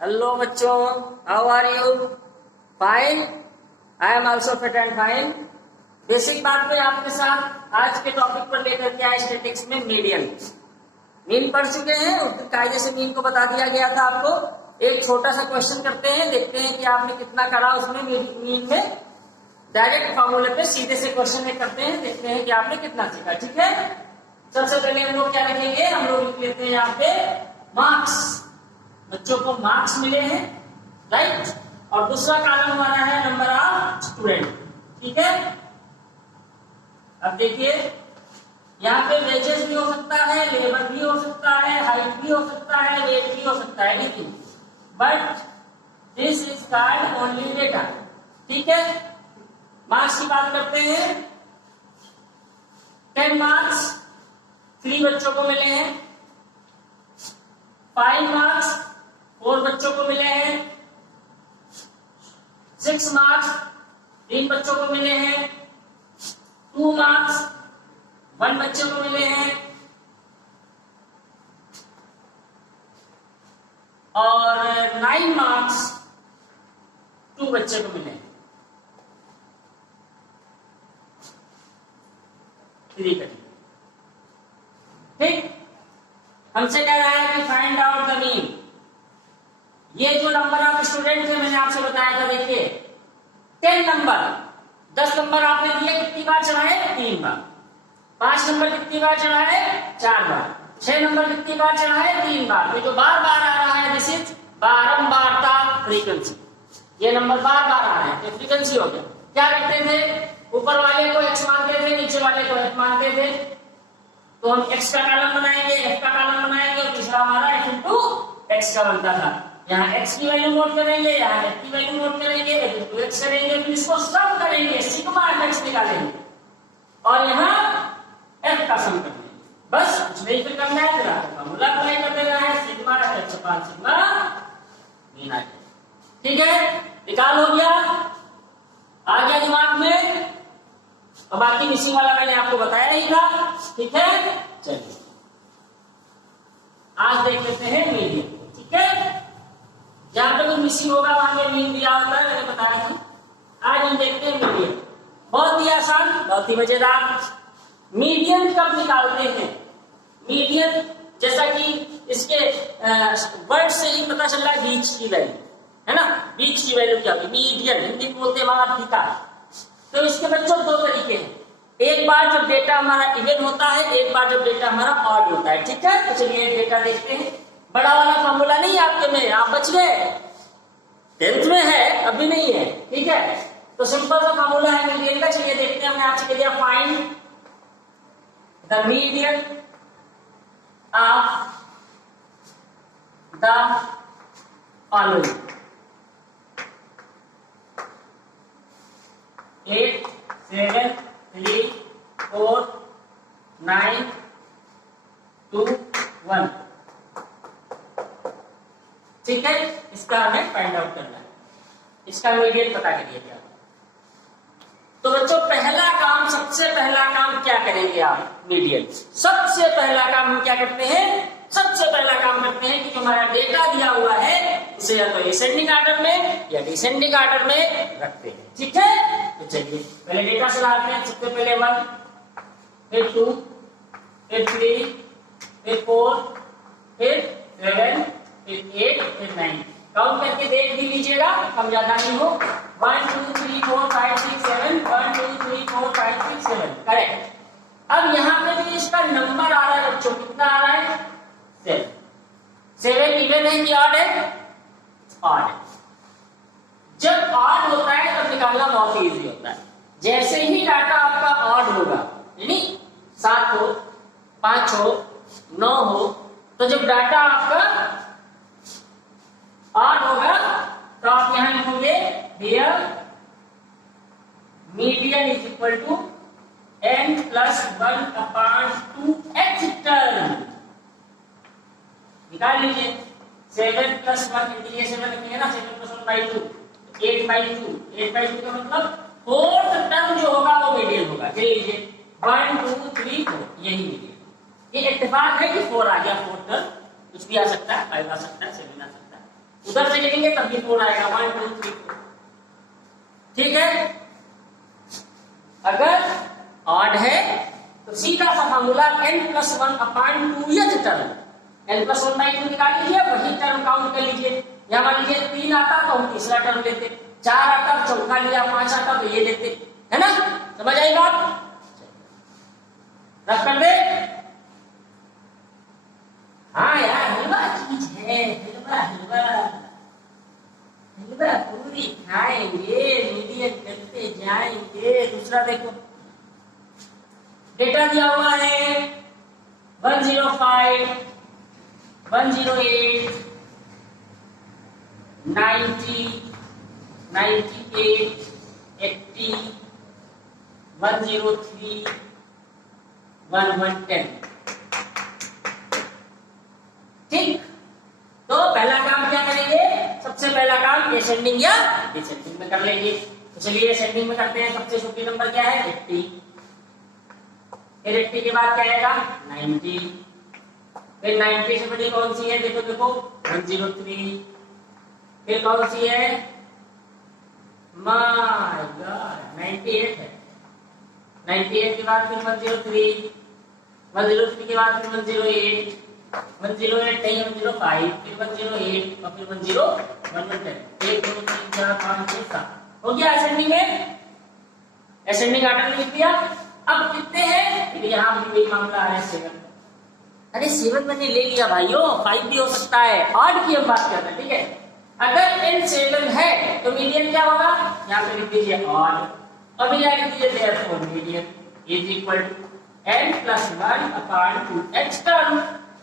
Hello बच्चों, how are you? Fine, I am also fit and fine. Basic बात में आपके साथ आज के टॉपिक पर लेकर के आए स्टैटिक्स में मीडियन। मीन पढ़ चुके हैं, उस दिन कायदे से मीन को बता दिया गया था आपको। एक छोटा सा क्वेश्चन करते हैं, देखते हैं कि आपने कितना करा उसमें मीन में। डायरेक्ट फॉर्मूले पे सीधे से क्वेश्चन करते हैं, देखते हैं कि आपने कितना सीखा। ठीक है, सबसे पहले हम लोग क्या लिखेंगे? हम लोग लिख लेते हैं यहाँ पे मार्क्स। बच्चों को मार्क्स मिले हैं, राइट। और दूसरा कॉलम हमारा है नंबर ऑफ स्टूडेंट। ठीक है, अब देखिए यहाँ पे वेजेस भी हो सकता है, लेबर भी हो सकता है, हाइट भी हो सकता है, वेट भी हो सकता है, लेकिन but this is called only data. ठीक है, मार्क्स की बात करते हैं। 10 मार्क्स 3 बच्चों को मिले हैं, 5 मार्क्स 4 बच्चों को मिले हैं, 6 मार्क्स 3 बच्चों को मिले हैं, 2 मार्क्स 1 बच्चे को मिले हैं, और 9 मार्क्स 2 बच्चे को मिले हैं। 3 करिए। ठीक, हमसे कह रहा है कि फाइंड आउट द मीन। ये जो नंबर ऑफ स्टूडेंट थे मैंने आपसे बताया था, देखिए 10 नंबर, 10 नंबर आपने दिए, कितनी बार चढ़ाए? 3 बार। 5 नंबर कितनी बार चढ़ाए? 4 बार। 6 नंबर कितनी बार चढ़ाए? 3 बार। तो जो बार बार आ रहा है दिस इज बारंबारता, फ्रीक्वेंसी। ये नंबर बार बार आ रहे हैं, ये फ्रीक्वेंसी हो गया। क्या करते थे? ऊपर वाले को x मानते थे, नीचे वाले को f मानते थे। तो हम x का कॉलम बनाएंगे, f का कॉलम बनाएंगे, और तीसरा हमारा f इंटू x का बनता था। यहाँ x की वैल्यू नोट करेंगे, यहाँ f की वैल्यू नोट करेंगे, f इंटू x करेंगे, फिर इसको सम करेंगे, सिग्मा f निकालेंगे, और यहाँ f का सम करेंगे। बस कुछ नहीं फिर करना है, फिर आपको फॉर्मूला अप्लाई कर देना है, सिग्मा f सपाट सिग्मा मीन आ गया। ठीक है, निकाल हो गया, आ गया दिमाग में। और बाकी मिसिंग वाला मैंने आपको बताया ही था। ठीक है, चलिए आज देख लेते हैं मीडियन। ठीक है, जहां पे कुछ मिसिंग होगा वहां पे मीन दिया होता है, मैंने बताया था। आज हम देखते हैं मीडियन। बहुत ही आसान, बहुत ही मजेदार। मीडियन कब निकालते हैं? मीडियन जैसा कि इसके वर्ड से ही पता चल रहा है, बीच की वैल्यू है ना। बीच की वैल्यू क्या होगी? मीडियन, हिंदी में बोलते हैं माध्यिका। तो इसके बच्चों 2 तरीके हैं। एक बार जब डेटा हमारा इवन होता है, एक बार जब डेटा हमारा ऑड होता है। ठीक है, तो चलिए डेटा देखते हैं। बड़ा वाला फॉर्मूला नहीं आपके में, आप बच गए, 10th में है, अभी नहीं है। ठीक है, तो सिंपल सा फॉर्मूला है मीडियन का। चलिए देखते हैं, हमने आपसे कह दिया find the median of the following 8 7 3 4 9 2 1। ठीक है, इसका हमें फाइंड आउट करना है, इसका मीडियन पता करिए क्या। तो बच्चों पहला काम, सबसे पहला काम क्या करेंगे आप? मीडियन। सबसे पहला काम हम क्या करते हैं? सबसे पहला काम करते हैं कि जो हमारा डेटा दिया हुआ है उसे या तो असेंडिंग ऑर्डर में या डिसेंडिंग ऑर्डर में रखते हैं। ठीक है, तो चलिए पहले डेटा चलाते हैं। सबसे पहले 1, फिर 2, फिर 3, फिर 4, फिर 7, फिर 8, फिर 9। काउंट करके देख भी लीजिएगा, कम ज्यादा नहीं हो। 1 2 3 4 5 6 7, 1 2 3 4 5 6 7, करेक्ट। अब यहाँ पे भी इसका नंबर आ रहा है बच्चों, कितना आ रहा है? 7। 7 इवन है कि ऑड है? ऑड है। जब ऑड होता है तब निकालना बहुत इजी होता है। जैसे ही डाटा आपका ऑड होगा, यानी 7 हो, 5 हो, 9 हो, तो जब डाटा आपका ऑड होगा तो आप यहां लिखोगे here median is equal to n plus 1/2 term. निकाल लीजिए। 7 प्लस 1 इंटीग्रेशन में लिखेंगे ना, 7 प्लस 1/2 8/2। 8/2 का मतलब 4th टर्म जो होगा वो मीडियन होगा। चलिए लीजिए 1 2 3 4 यही मीडियन। ये इत्तेफाक है कि 4 आ गया, 4 टर्म, कुछ भी आ सकता है, 5 आ सकता है, 7 आ सकता है, उधर से लिखेंगे तब भी 4 आएगा, 1 2 3 4। ठीक है। अगर ऑड है तो सीधा सा फार्मूला n+1/2th टर्म, n+1/2 निकाल लीजिए, वही टर्म काउंट कर लीजिए। यहाँ मान लीजिए 3 आता तो हम तीसरा टर्म लेते, 4 आता तो चौथा लिया, 5 आता तो ये लेते, है ना? समझ आई बात? रख कर दे। हाँ यार, हलवा चीज है, हलवा हलवा हलवा पूरी खाएंगे, मीडियन करते जाएंगे। दूसरा देखो, डेटा दिया हुआ है 105, 108, 90, 98, 80, 103, 110। ठीक, तो पहला काम क्या करेंगे? सबसे पहला काम असेंडिंग या डिसेंडिंग में कर लेंगे। तो चलिए असेंडिंग में करते हैं। सबसे छोटी नंबर क्या है? 80। फिर 80 के बाद क्या आएगा? 90। फिर 90 से बड़ी कौन सी है? देखो देखो 103। फिर कौन सी है? माय गॉड 98 है। 98 के बाद फिर 103, 103 के बाद फिर 108, 108 नहीं 105, फिर 108 और फिर 110। 1 2 3 4 5 6 7 हो गया असेंडिंग में। असेंडिंग ऑर्डर में लिख दिया। अब कितने हैं? फिर यहाँ भी वही मामला है 7। अरे 7 मैंने ले लिया भाइयों, 5 भी हो सकता है। ऑड की हम बात कर रहे हैं, ठीक है। अगर n7 है तो मीडियन क्या होगा? यहाँ पे लिख दीजिए ऑड और यहाँ लिख दीजिए therefore median is equal to n+1/2h term.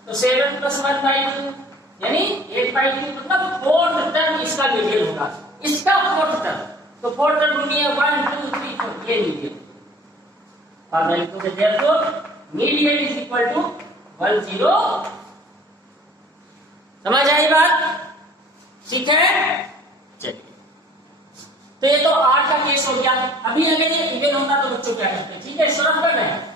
तो 7+1/2 यानी 8/2 मतलब 4th टर्म इसका मीडियन होगा, इसका 4th टर्म। तो 4th टर्म होगी 1 2 3 4 ये मीडियन। और मैं लिखूंगा therefore median is equal to 10। समझ आई बात? ठीक है, चलिए। तो ये तो 8 का केस हो गया। अभी अगर ये इवन होता तो बच्चों क्या करते हैं? ठीक है, शुरू कर रहे हैं।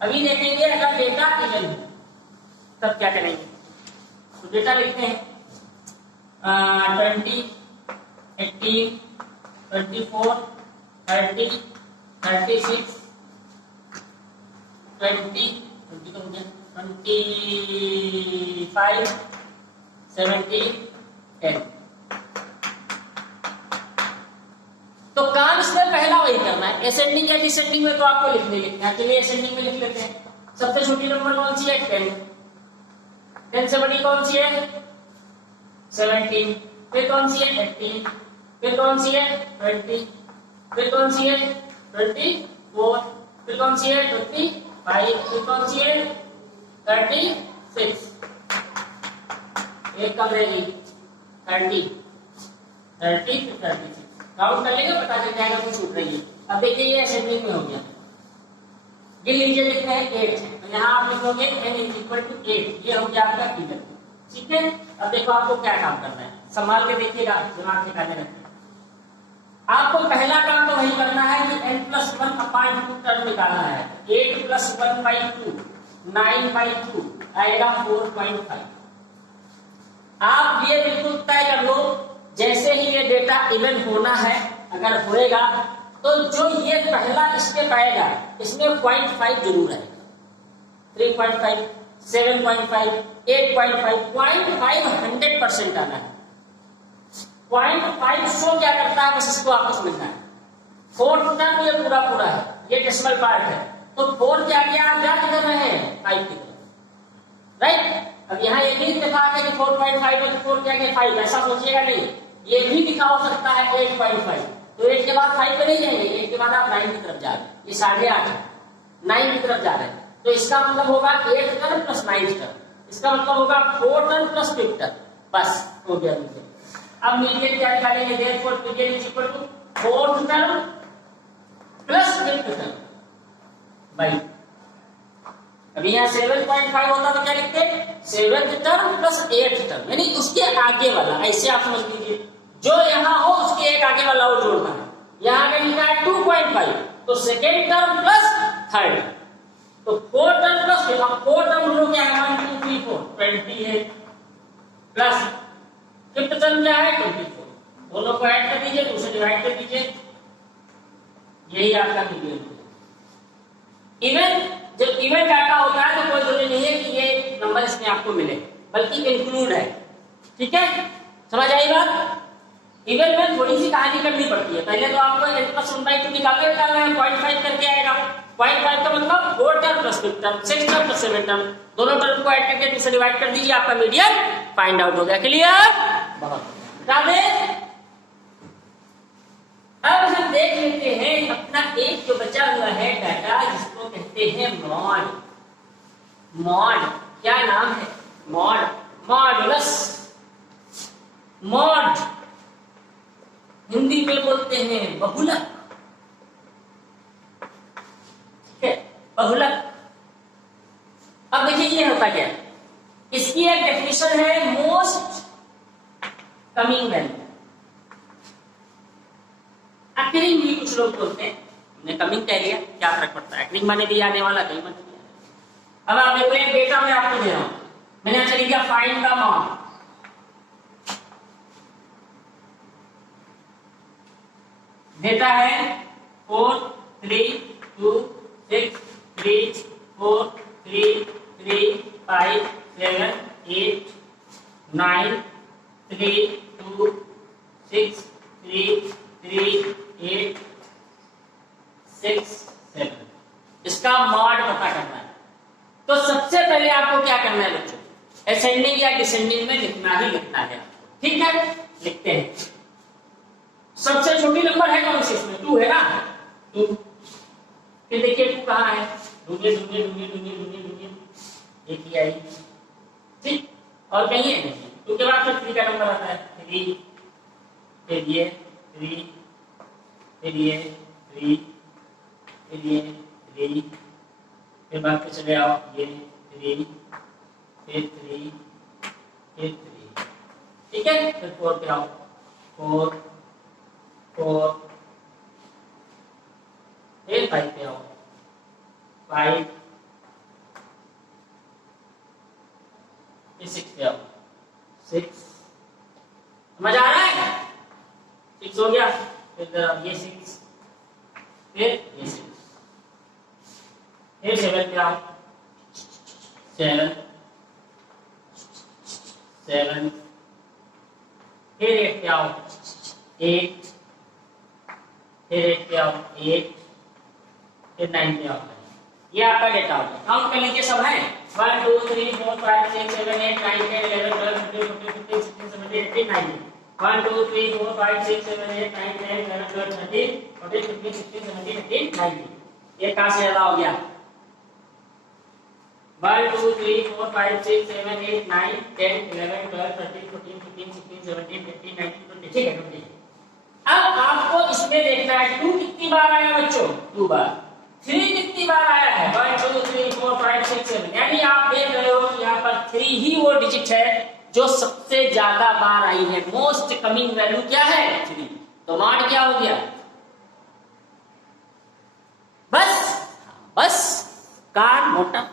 अभी देखेंगे अगर डेटा इवन हो तब क्या करेंगे। तो डेटा लिखते हैं 20, 18, 24, 30, 36, 20 तो हो गया 25, 70, 10। तो काम इसमें पहला वही करना है। असेंडिंग या डिसेंडिंग में तो आपको लिखने लिखना, चलिए असेंडिंग में लिख लेते हैं। सबसे छोटी नंबर कौन सी है? 10। 10 से बड़ी कौन सी है? 17। फिर कौन सी है? 18। फिर कौन सी है? 20। फिर कौन सी है? 24। फिर कौन सी है? 25। फिर कौन सी है? 36। एक कम रहेगी 30, 30 फिर 36। काउंट कर लेंगे, पता चल जाएगा कुछ छूट रही है। अब देखिए ये असेंडिंग में हो गया। गिन लीजिए, लिखना है 8 है तो यहाँ आप लिखोगे n इज इक्वल टू 8। ये हो गया आपका इवन। ठीक है, अब देखो आपको क्या काम करना है, संभाल के देखिएगा, दिमाग ठिकाने रखिए। आपको पहला काम तो वही करना है कि n+1/2 टर्म निकालना है। 8+1/2 9/2 आएगा 4.5। आप ये बिल्कुल तय कर लो, जैसे ही ये डेटा इवन होना है, अगर होएगा तो जो ये पहला स्टेप आएगा इसमें 0.5 जरूर आएगा। 3.5, 7.5, 8.5, 0.5 100% आना है। 0.5 शो क्या करता है, बस इसको आपको समझना है। 4th टर्म ये पूरा पूरा है, ये डेसिमल पार्ट है, तो 4 के आगे आप क्या कर रहे हैं? 5 की तरफ, राइट। अब यहाँ ये भी इत्तेफाक है कि 4.5 है तो 4 के आगे 5, ऐसा सोचिएगा नहीं। ये भी लिखा हो सकता है 8.5, तो 8 के बाद 5 पे नहीं जाएंगे, 8 के बाद आप 9 की तरफ जा रहे हैं। ये 8.5 है, 9 की तरफ जा रहे हैं, तो इसका मतलब होगा 8 टर्म प्लस 9 टर्म। इसका मतलब होगा 4 टर्म प्लस 5 टर्म। बस हो गया मीडियन। अब मीडियन क्या निकालेंगे? Therefore median is equal to 4th term plus 5th term by. अभी यहाँ 7.5 होता तो क्या लिखते? 7th term plus 8th term, यानी उसके आगे वाला। ऐसे आप समझ लीजिए, जो यहाँ हो उसके एक आगे वाला और जोड़ना है। यहाँ अगर लिखा है 2.5 तो सेकेंड टर्म प्लस थर्ड, तो 4 टर्म प्लस 4 टर्म हम लोग क्या है 1 2 3 4 20 है, प्लस फिफ्थ टर्म क्या है 24, दोनों को ऐड कर दीजिए, दूसरे डिवाइड कर दीजिए, यही आपका मीडियन है। इवन जब इवन डाटा होता है तो कोई जरूरी नहीं है कि ये नंबर इसमें आपको मिले, बल्कि इंक्लूड है। ठीक है, समझ आई बात? इवन में थोड़ी सी कहानी करनी पड़ती है, पहले तो आपको n+1/2 निकालना है, 0.5 करके आएगा, 0.5 का मतलब 4 term plus 5 term 6 term plus 7 term, दोनों टर्म को ऐड करके दूसरे डिवाइड कर दीजिए, आपका मीडियन फाइंड आउट हो गया। क्लियर? बहुत बता दें। अब हम देख लेते हैं अपना एक जो बचा हुआ है डाटा, जिसको कहते हैं मॉड। मॉड क्या नाम है? Mod, modulus. मॉड हिंदी में बोलते हैं बहुलक। ठीक है, बहुलक। अब देखिए ये होता क्या है, इसकी एक डेफिनेशन है मोस्ट कमिंग वैल्यू। अक्रिंग भी कुछ लोग बोलते हैं, हमने कमिंग कह दिया, क्या फर्क पड़ता है, अक्रिंग माने भी आने वाला, कहीं माने भी आने। अब आप देखो एक डेटा मैं आपको दे रहा हूं, मैंने यहाँ चली गया फाइंड द मॉड। डेटा है 4 3 2 6 3 4 3 3 5 7 8 9 3 2 6 3 3 8 6 7। इसका मॉड पता करना है। तो सबसे पहले आपको क्या करना है बच्चों, असेंडिंग या डिसेंडिंग में लिखना ही लिखना है। ठीक है, लिखते हैं। सबसे छोटी नंबर है कौन सी इसमें? 2 है ना, 2। फिर देखिए 2 कहाँ है, ढूंढिए ढूंढिए ढूंढिए ढूंढिए ढूंढिए ढूंढिए, एक ही आई। ठीक, और कहीं है नहीं। 2 के बाद फिर 3 का नंबर आता है 3, फिर ये 3, फिर ये 3, फिर ये 3, फिर बाद पे चले आओ ये 3, फिर 3, फिर 3। ठीक है, फिर 4 पे आओ, 4 4, फिर 5 पे आओ, 5, फिर 6 पे आओ, 6। समझ आ रहा है? 6 हो गया, फिर ये 6, फिर ये 6, फिर 7 पे आओ, 7 7, फिर 8 पे आओ, 8, फिर 8 पे आओ, 8, फिर 9 पे आओ। ये आपका डेटा होगा। काउंट कर लीजिए, सब है 1 2 3 4 5 6 7 8 9 10 11 12 13 14 15 16 17 18 19। 1 2 3 4 5 6 7 8 9 10 11 12 13 14 15 16 17 18 19। ये कहां से ज्यादा हो गया? 1 2 3 4 5 6 7 8 9 10 11 12 13 14 15 16 17 18 19 20। ठीक है, 20। अब आपको इसमें देखना है 2 कितनी बार आया बच्चों? 2 बार। 3 कितनी बार आया है? 1 2 3 4 5 6 7। यानी आप देख रहे हो कि यहाँ पर 3 ही वो डिजिट है जो सबसे ज्यादा बार आई है। मोस्ट कमिंग वैल्यू क्या है? 3। तो मॉड क्या हो गया? बस कार मोटर,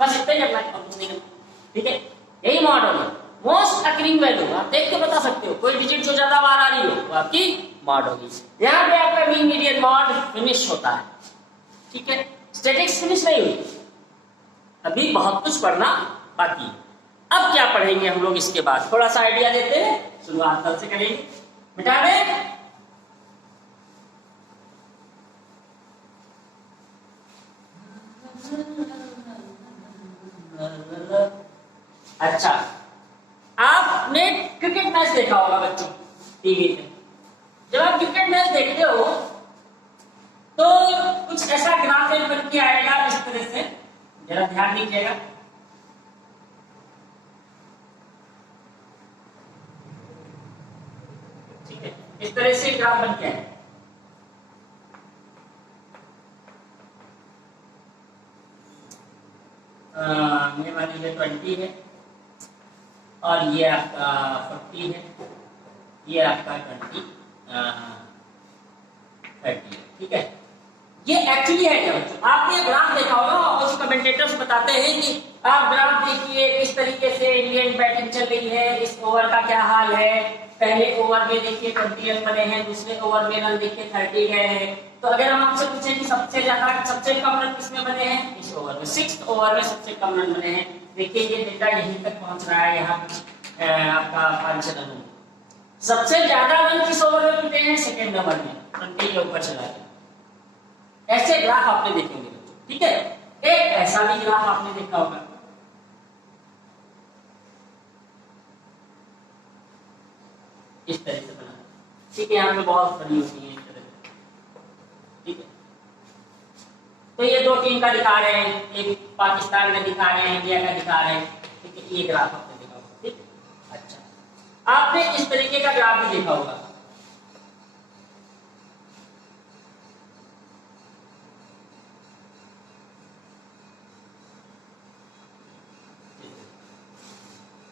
बस इतना ही करना है और कुछ नहीं करना। ठीक है, यही मॉड हो गया। मोस्ट अकरिंग वैल्यू आप देख के बता सकते हो, कोई डिजिट जो ज्यादा बार आ रही हो वो आपकी मॉड होगी। यहाँ पे आपका मीन मीडियन मॉड फिनिश होता है। ठीक है, स्टैटिक्स फिनिश नहीं हुई, अभी बहुत कुछ पढ़ना बाकी है। अब क्या पढ़ेंगे हम लोग इसके बाद? थोड़ा सा आइडिया देते हैं, शुरुआत कल से करेंगे। मिटा दें। अच्छा, आपने क्रिकेट मैच देखा होगा बच्चों टीवी पे। जब आप क्रिकेट मैच देखते हो तो कुछ ऐसा ग्राफ बन के आएगा इस तरह से, जरा ध्यान दीजिएगा। ठीक है, इस तरह से ग्राफ बन के आएगा। ये मान लीजिए 20 है और ये आपका 40 है, ये आपका 30 है। ठीक है, ये एक्चुअली है क्या बच्चों? आपने ग्राफ देखा होगा और जो कमेंटेटर्स बताते हैं कि आप ग्राफ देखिए किस तरीके से इंडियन बैटिंग चल रही है, इस ओवर का क्या हाल है, पहले ओवर में देखिए 20 रन बने हैं, दूसरे ओवर में रन देखिए 30 गए हैं। तो अगर हम आपसे पूछें कि सबसे कम रन किसमें बने हैं, इस ओवर में, 6th ओवर में सबसे कम रन बने हैं। देखिए ये डेटा यहीं तक पहुंच रहा है, यहाँ आपका 5 रन। सबसे ज्यादा रन किस ओवर में मिलते हैं, 2nd ओवर में, 20 के ऊपर चला गया। ऐसे ग्राफ आपने देखेंगे, ठीक है। एक ऐसा भी ग्राफ आपने देखा होगा, इस तरह से बना, ठीक है। यहाँ पे बहुत बड़ी होती है इस तरह से, ठीक है। तो ये 2 टीम का दिखा रहे हैं, एक पाकिस्तान का दिखा रहे हैं, इंडिया का दिखा रहे हैं, ठीक है। ये ग्राफ आपने देखा होगा, ठीक है। अच्छा, आपने इस तरीके का ग्राफ भी देखा होगा,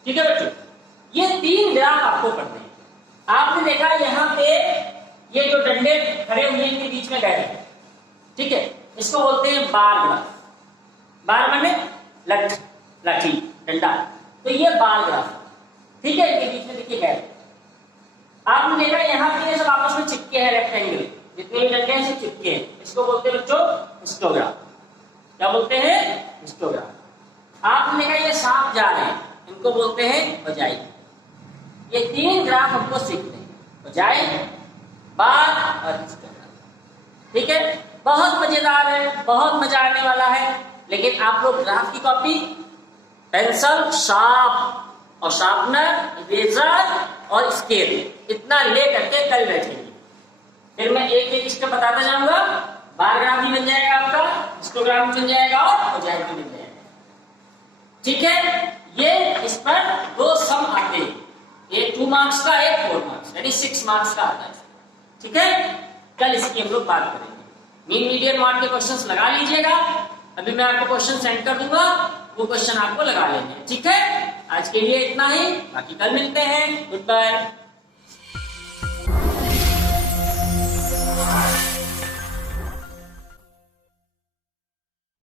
ठीक है बच्चों। ये 3 ग्राफ आपको पढ़ने हैं। आपने देखा यहाँ पे ये जो डंडे खड़े हुए इनके बीच में गए हैं, ठीक है, इसको बोलते हैं बार ग्राफ। बार माने लाठी डंडा, तो ये बार ग्राफ, ठीक है। इनके बीच में देखिए गए, आपने देखा यहाँ पे ये सब आपस में चिपके हैं, रेक्टेंगल जितने भी डंडे हैं सब चिपके हैं, इसको बोलते हैं बच्चों हिस्टोग्राफ। क्या बोलते हैं, हिस्टोग्राफ। आपने देखा ये सांप जा रहे हैं, इनको बोलते हैं बजाई। ये 3 ग्राफ हमको सीखते हैं, बजाई, बार और हिस्टोग्राफ, ठीक है। बहुत मजेदार है, बहुत मजा आने वाला है। लेकिन आप लोग ग्राफ की कॉपी, पेंसिल, शार्प और शार्पनर, इरेजर और स्केल इतना ले करके कल बैठेंगे। फिर मैं एक एक स्टेप बताता जाऊंगा, बार ग्राफ भी बन जाएगा आपका, हिस्टोग्राफ भी बन जाएगा और बजाई भी बन जाएगा, ठीक है। ये इस पर 2 सम आते हैं, एक 2 मार्क्स का, एक 4 मार्क्स, यानी 6 मार्क्स का आता है, ठीक है। कल इसकी हम लोग बात करेंगे। मीन मीडियन मॉड के क्वेश्चंस लगा लीजिएगा, अभी मैं आपको क्वेश्चन सेंड कर दूंगा, वो क्वेश्चन आपको लगा लेंगे, ठीक है। आज के लिए इतना ही, बाकी कल मिलते हैं। Good bye.